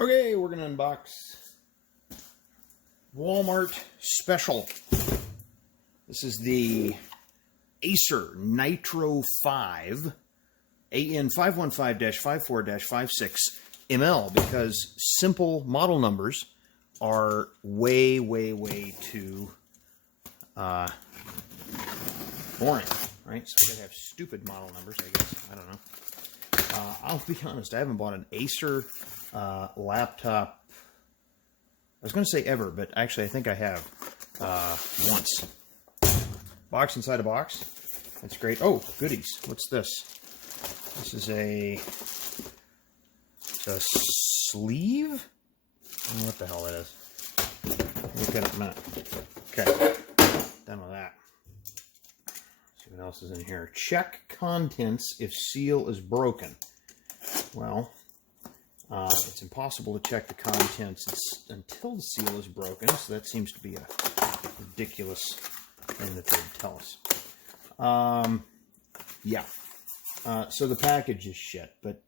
Okay, we're going to unbox Walmart Special. This is the Acer Nitro 5 AN515-54-56 ML because simple model numbers are way too boring, right? So we gotta have stupid model numbers, I guess. I don't know. I'll be honest, I haven't bought an Acer laptop. I was going to say ever, but actually I think I have once. Box inside a box. That's great. Oh, goodies. What's this? This is a sleeve? I don't know what the hell that is. Look at it in a minute. Okay. Done with that. Let's see what else is in here. Check contents if seal is broken. Well, it's impossible to check the contents until the seal is broken, so that seems to be a ridiculous thing that they would tell us. Yeah. So the package is shit, but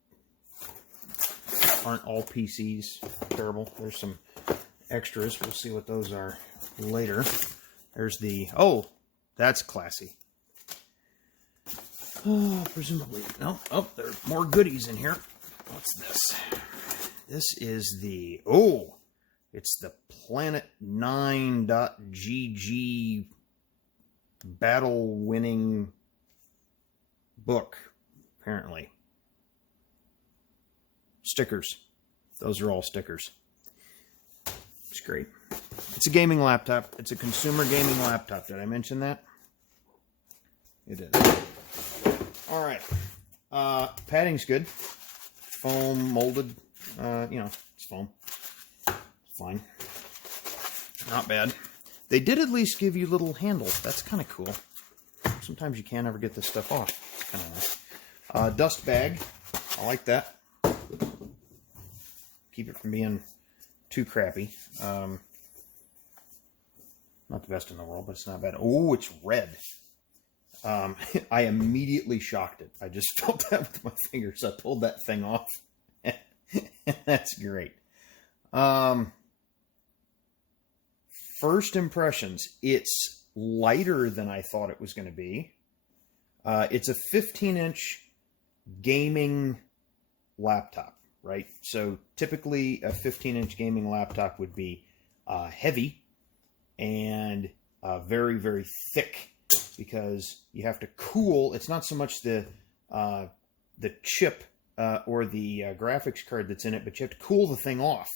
aren't all PCs terrible? There's some extras. We'll see what those are later. There's the... Oh, that's classy. Oh, presumably. No. Oh, there are more goodies in here. What's this? This is the... Oh! It's the Planet9.gg battle-winning book, apparently. Stickers. Those are all stickers. It's great. It's a gaming laptop. It's a consumer gaming laptop. Did I mention that? It is. All right. Padding's good. Foam, molded. It's foam. It's fine. Not bad. They did at least give you little handles. That's kind of cool. Sometimes you can't ever get this stuff off. It's kind of nice. Dust bag. I like that. Keep it from being too crappy. Not the best in the world, but it's not bad. Oh, it's red. I immediately shocked it. I just felt that with my fingers. I pulled that thing off. That's great. First impressions, it's lighter than I thought it was going to be. It's a 15-inch gaming laptop, right? So typically a 15-inch gaming laptop would be heavy and very thick because you have to cool. It's not so much the chip or the graphics card that's in it, but you have to cool the thing off.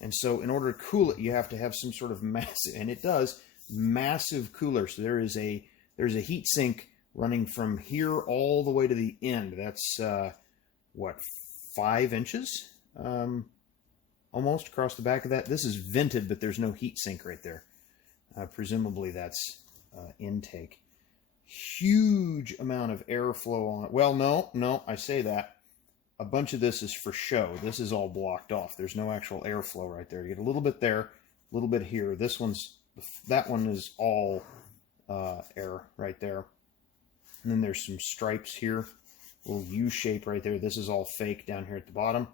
And so in order to cool it, you have to have some sort of massive, and it does, massive cooler. So there's a heat sink running from here all the way to the end. That's, 5 inches? Almost across the back of that. This is vented, but there's no heat sink right there. Presumably that's intake. Huge amount of airflow on it. Well, no, I say that. A bunch of this is for show. This is all blocked off. There's no actual airflow right there. You get a little bit there, a little bit here. That one is all air right there. And then there's some stripes here, a little U shape right there. This is all fake down here at the bottom.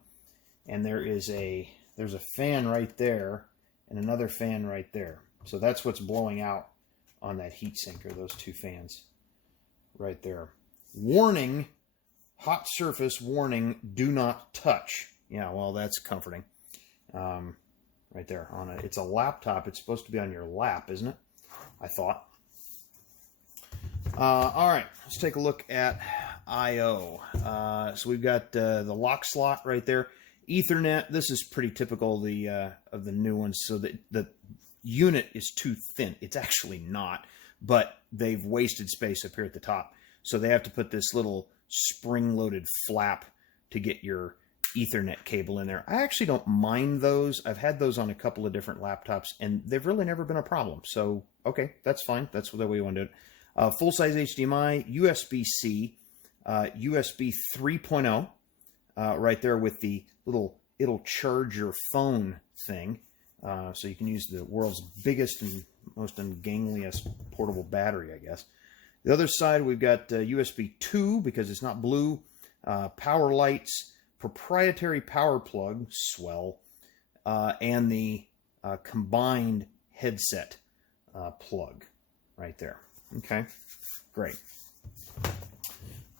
And there's a fan right there and another fan right there. So that's what's blowing out on that heat sink, or those two fans right there. Warning. Hot surface warning, do not touch. Yeah, well, that's comforting. Right there on it. It's a laptop. It's supposed to be on your lap, isn't it? I thought. All right, let's take a look at I/O. So we've got the lock slot right there. Ethernet. This is pretty typical of the new ones. So the unit is too thin. It's actually not, but they've wasted space up here at the top. So they have to put this little spring-loaded flap to get your Ethernet cable in there. I actually don't mind those. I've had those on a couple of different laptops, and they've really never been a problem. So, okay, that's fine. That's the way we want to do it. Full-size HDMI, USB-C, USB 3.0, right there with the little, it'll charge your phone thing. So you can use the world's biggest and most ungainliest portable battery, I guess. The other side, we've got USB 2 because it's not blue, power lights, proprietary power plug, swell, and the combined headset plug right there. Okay, great.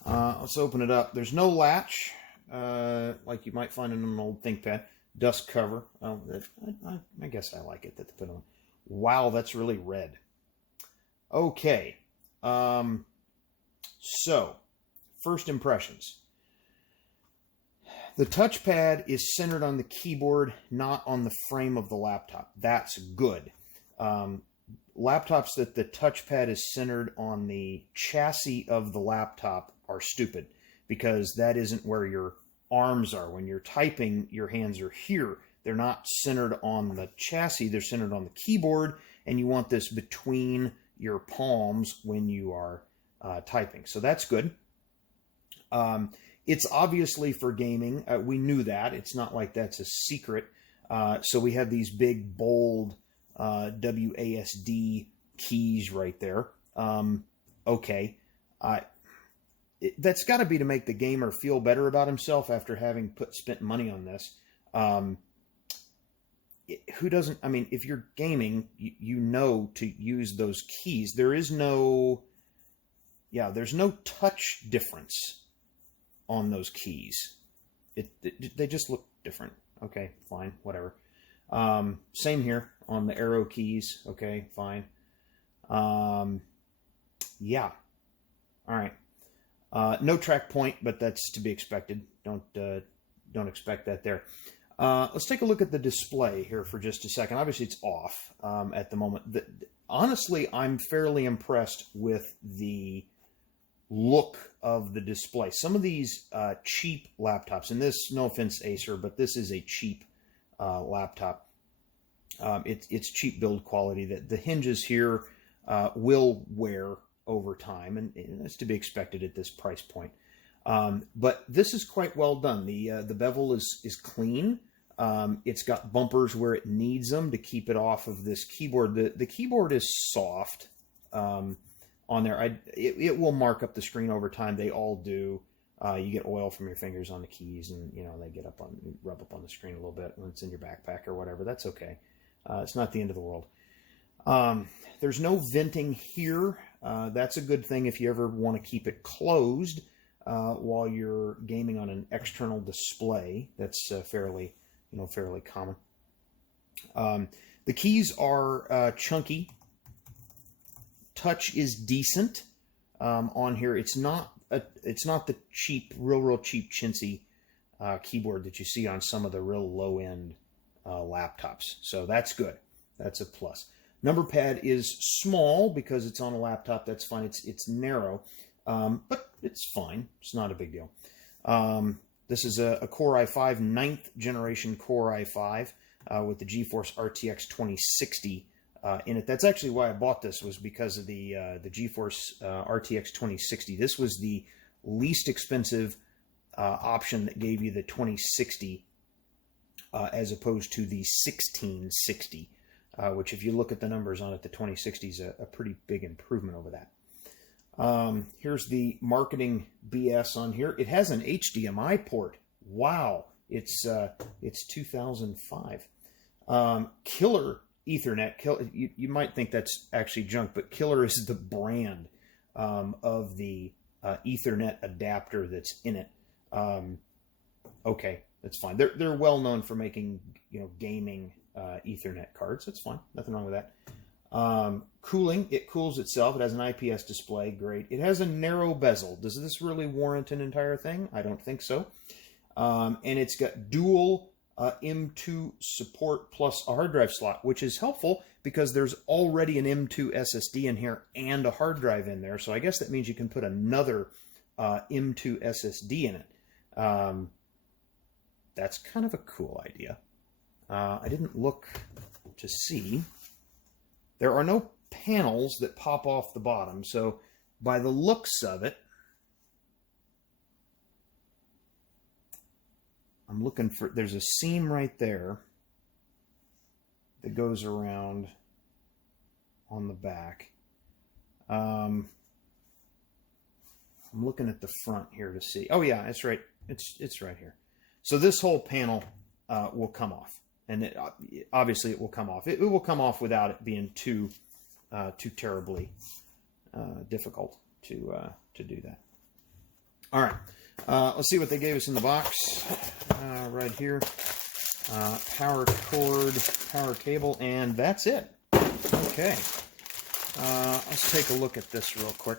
Let's open it up. There's no latch, like you might find in an old ThinkPad. Dust cover. I guess I like it that they put on. Wow, that's really red. Okay. So, first impressions. The touchpad is centered on the keyboard, not on the frame of the laptop. That's good. Laptops that the touchpad is centered on the chassis of the laptop are stupid, because that isn't where your arms are. When you're typing, your hands are here. They're not centered on the chassis. They're centered on the keyboard, and you want this between your palms when you are typing. So that's good. It's obviously for gaming. We knew that. It's not like that's a secret. So we have these big, bold WASD keys right there. Okay. That's got to be to make the gamer feel better about himself after having spent money on this. Who doesn't? I mean, if you're gaming, you know to use those keys. There's no touch difference on those keys. They just look different. Okay, fine, whatever. Same here on the arrow keys. Okay, fine. Yeah. All right. No track point, but that's to be expected. Don't expect that there. Let's take a look at the display here for just a second. Obviously, it's off at the moment. Honestly, I'm fairly impressed with the look of the display. Some of these cheap laptops, and this, no offense, Acer, but this is a cheap laptop. It's cheap build quality. That the hinges here will wear over time, and that's to be expected at this price point. But this is quite well done. The bevel is clean. It's got bumpers where it needs them to keep it off of this keyboard. The keyboard is soft on there. It will mark up the screen over time. They all do. You get oil from your fingers on the keys, and they rub up on the screen a little bit when it's in your backpack or whatever. That's okay. It's not the end of the world. There's no venting here. That's a good thing if you ever want to keep it closed while you're gaming on an external display. That's fairly common. The keys are chunky. Touch is decent on here. It's not the cheap, real cheap chintzy keyboard that you see on some of the real low end laptops. So that's good. That's a plus. Number pad is small because it's on a laptop. That's fine. It's narrow, but it's fine. It's not a big deal. This is a Core i5, 9th generation Core i5 with the GeForce RTX 2060 in it. That's actually why I bought this, was because of the GeForce RTX 2060. This was the least expensive option that gave you the 2060 as opposed to the 1660. Which, if you look at the numbers on it, the 2060 is a pretty big improvement over that. Here's the marketing BS on here. It has an HDMI port. Wow, it's 2005. Killer Ethernet. You might think that's actually junk, but Killer is the brand of the Ethernet adapter that's in it. Okay, that's fine. They're well known for making gaming Ethernet cards. That's fine. Nothing wrong with that. Cooling. It cools itself. It has an IPS display. Great. It has a narrow bezel. Does this really warrant an entire thing? I don't think so. And it's got dual M2 support plus a hard drive slot, which is helpful because there's already an M2 SSD in here and a hard drive in there. So I guess that means you can put another M2 SSD in it. That's kind of a cool idea. I didn't look to see. There are no panels that pop off the bottom, so by the looks of it, I'm looking for, there's a seam right there that goes around on the back. I'm looking at the front here to see. Oh yeah, it's right. It's right here. So this whole panel will come off. and obviously it will come off. It will come off without it being too terribly difficult to do that. All right, let's see what they gave us in the box. Right here, power cord, power cable, and that's it. Okay, let's take a look at this real quick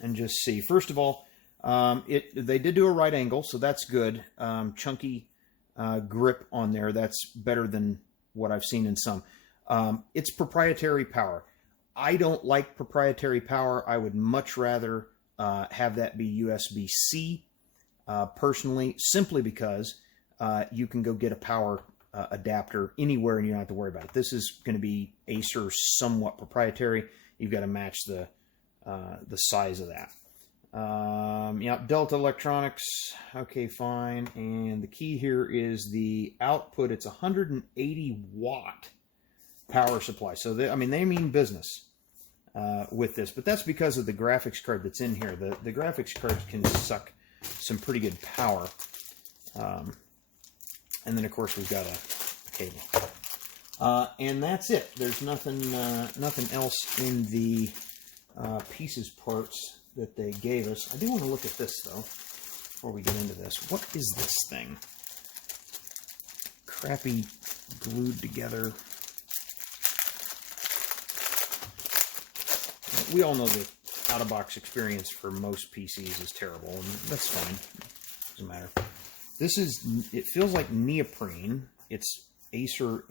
and just see. First of all, they did do a right angle, so that's good. Chunky grip on there. That's better than what I've seen in some. It's proprietary power. I don't like proprietary power. I would much rather have that be USB-C personally, simply because you can go get a power adapter anywhere and you don't have to worry about it. This is going to be Acer somewhat proprietary. You've got to match the size of that. Yeah, Delta Electronics. Okay, fine. And the key here is the output. It's 180 watt power supply. So they mean business with this, but that's because of the graphics card that's in here. The graphics cards can suck some pretty good power. And then of course we've got a cable. And that's it. There's nothing else in the pieces parts that they gave us. I do want to look at this though before we get into this. What is this thing? Crappy glued together. We all know the out-of-box experience for most PCs is terrible, and that's fine. Doesn't matter. It feels like neoprene. It's Acer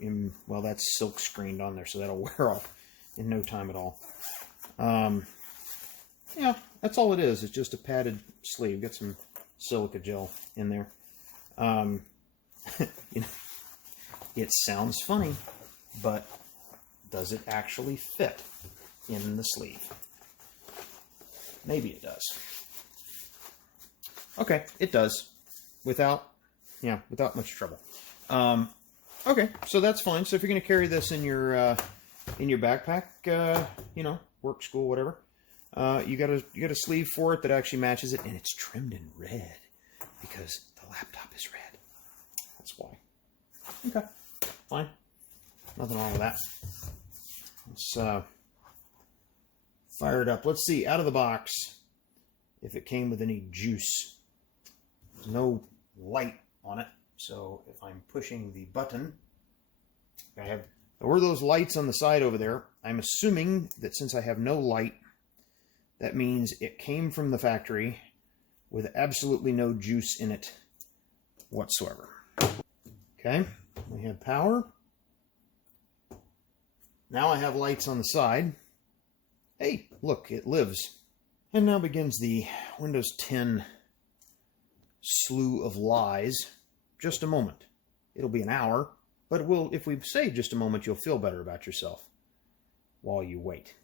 well, that's silk screened on there, so that'll wear off in no time at all. Yeah, that's all it is. It's just a padded sleeve. Got some silica gel in there. You know, it sounds funny, but does it actually fit in the sleeve? Maybe it does. Okay, it does. Without much trouble. Okay, so that's fine. So if you're going to carry this in your backpack, work, school, whatever, you got a sleeve for it that actually matches it, and it's trimmed in red because the laptop is red. That's why. Okay, fine. Nothing wrong with that. Let's fire it up. Let's see, out of the box, if it came with any juice. There's no light on it, so if I'm pushing the button, there were those lights on the side over there. I'm assuming that since I have no light, that means it came from the factory with absolutely no juice in it whatsoever. Okay, we have power. Now I have lights on the side. Hey, look, it lives. And now begins the Windows 10 slew of lies. Just a moment. It'll be an hour, but if we say just a moment, you'll feel better about yourself while you wait.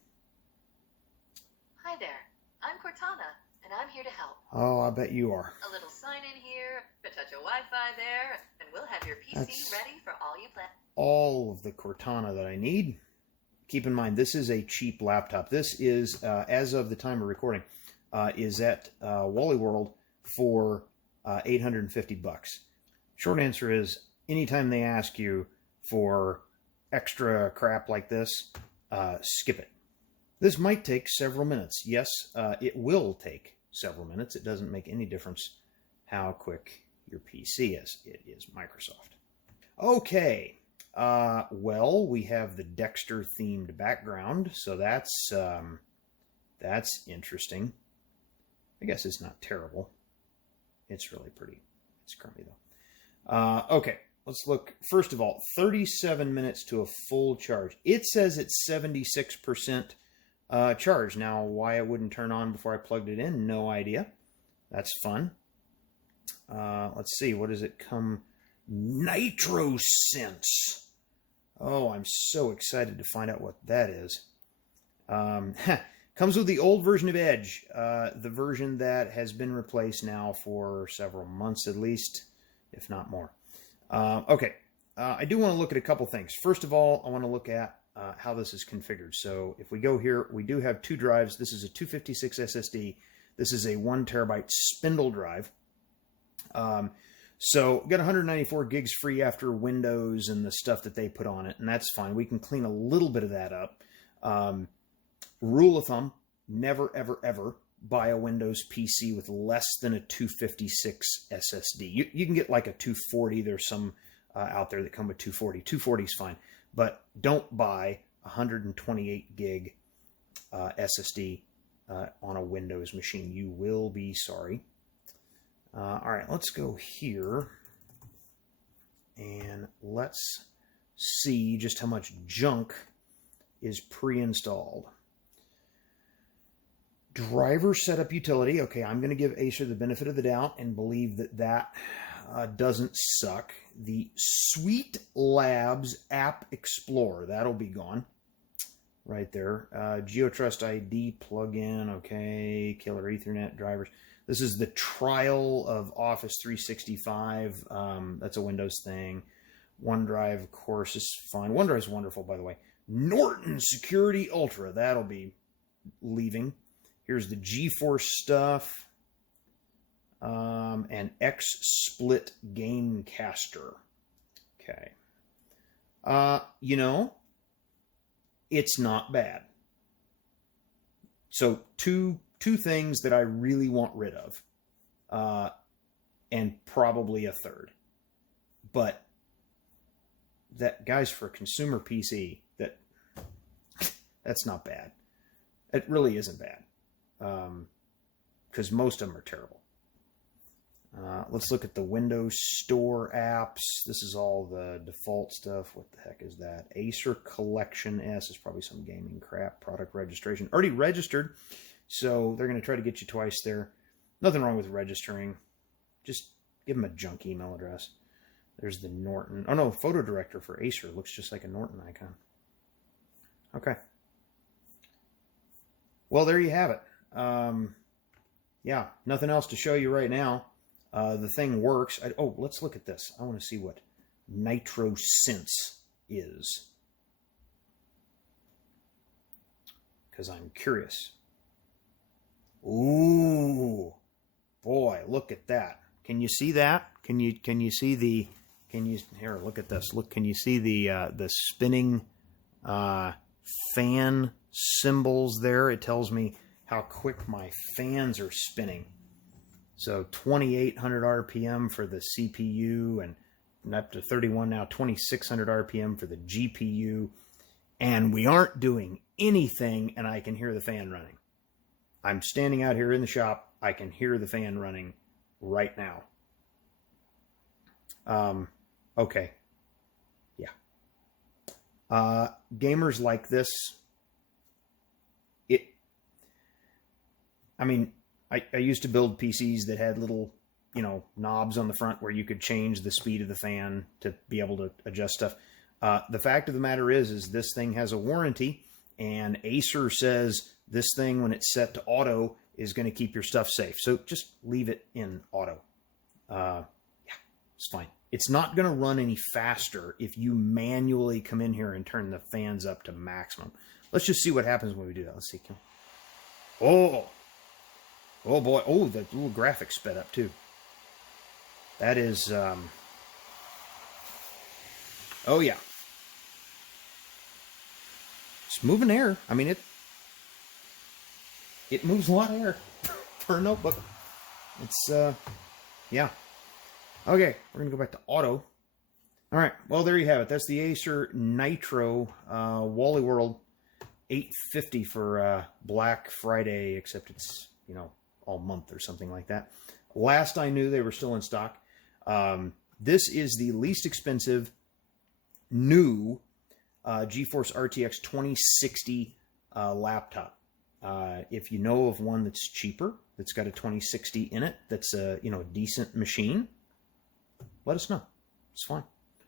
Hi there, I'm Cortana, and I'm here to help. Oh, I bet you are. A little sign in here, a touch of Wi-Fi there, and we'll have your PC ready for all you plan. All of the Cortana that I need. Keep in mind, this is a cheap laptop. This is, as of the time of recording, is at Wally World for $850. Short answer is, anytime they ask you for extra crap like this, skip it. This might take several minutes. Yes, it will take several minutes. It doesn't make any difference how quick your PC is. It is Microsoft. Okay. Well, we have the Dexter-themed background, so that's interesting. I guess it's not terrible. It's really pretty. It's crummy, though. Okay, let's look. First of all, 37 minutes to a full charge. It says it's 76% charge. Now, why it wouldn't turn on before I plugged it in, no idea. That's fun. Let's see. What does it come? NitroSense. Oh, I'm so excited to find out what that is. Comes with the old version of Edge, the version that has been replaced now for several months at least, if not more. Okay, I do want to look at a couple things. First of all, I want to look at how this is configured. So if we go here, we do have two drives. This is a 256 SSD. This is a 1 terabyte spindle drive. So got 194 gigs free after Windows and the stuff that they put on it, and that's fine. We can clean a little bit of that up. Rule of thumb, never, ever, ever buy a Windows PC with less than a 256 SSD. You can get like a 240. There's some out there that come with 240. 240 is fine, but don't buy 128 gig SSD on a Windows machine. You will be sorry. All right, let's go here and let's see just how much junk is pre-installed. Driver setup utility. Okay, I'm going to give Acer the benefit of the doubt and believe that that doesn't suck. The Sweet Labs App Explorer, that'll be gone right there. GeoTrust ID plugin. Okay, Killer Ethernet drivers. This is the trial of Office 365. That's a Windows thing. OneDrive, of course, is fine. OneDrive's wonderful, by the way. Norton Security Ultra. That'll be leaving. Here's the GeForce stuff. And XSplit Gamecaster. Okay. You know, it's not bad. So two things that I really want rid of. And probably a third. But that, guys, for a consumer PC, that's not bad. It really isn't bad. Because most of them are terrible. Let's look at the Windows Store apps. This is all the default stuff. What the heck is that? Acer Collection S is probably some gaming crap. Product registration. Already registered, so they're going to try to get you twice there. Nothing wrong with registering. Just give them a junk email address. There's the Norton. Oh no, Photo Director for Acer. Looks just like a Norton icon. Okay. Well, there you have it. Yeah, nothing else to show you right now. The thing works. Let's look at this. I want to see what NitroSense is, because I'm curious. Ooh, boy, look at that. Can you see that? Can you see the? Here? Look at this. Look. Can you see the spinning fan symbols there? It tells me how quick my fans are spinning. So 2,800 RPM for the CPU and up to 31 now, 2,600 RPM for the GPU. And we aren't doing anything, and I can hear the fan running. I'm standing out here in the shop. I can hear the fan running right now. Okay. Yeah. Gamers like this. I used to build PCs that had little, knobs on the front where you could change the speed of the fan to be able to adjust stuff. The fact of the matter is this thing has a warranty, and Acer says this thing, when it's set to auto, is going to keep your stuff safe. So just leave it in auto. Yeah, it's fine. It's not going to run any faster if you manually come in here and turn the fans up to maximum. Let's just see what happens when we do that. Let's see. Oh boy. Oh, the little graphics sped up too. That is, oh yeah. It's moving air. I mean, it moves a lot of air for a notebook. It's, yeah. Okay, we're going to go back to auto. All right, well, there you have it. That's the Acer Nitro Wally World 850 for Black Friday, except it's, all month or something like that. Last I knew, they were still in stock. This is the least expensive new GeForce RTX 2060 laptop. If you know of one that's cheaper, that's got a 2060 in it, that's a decent machine, let us know. It's fine.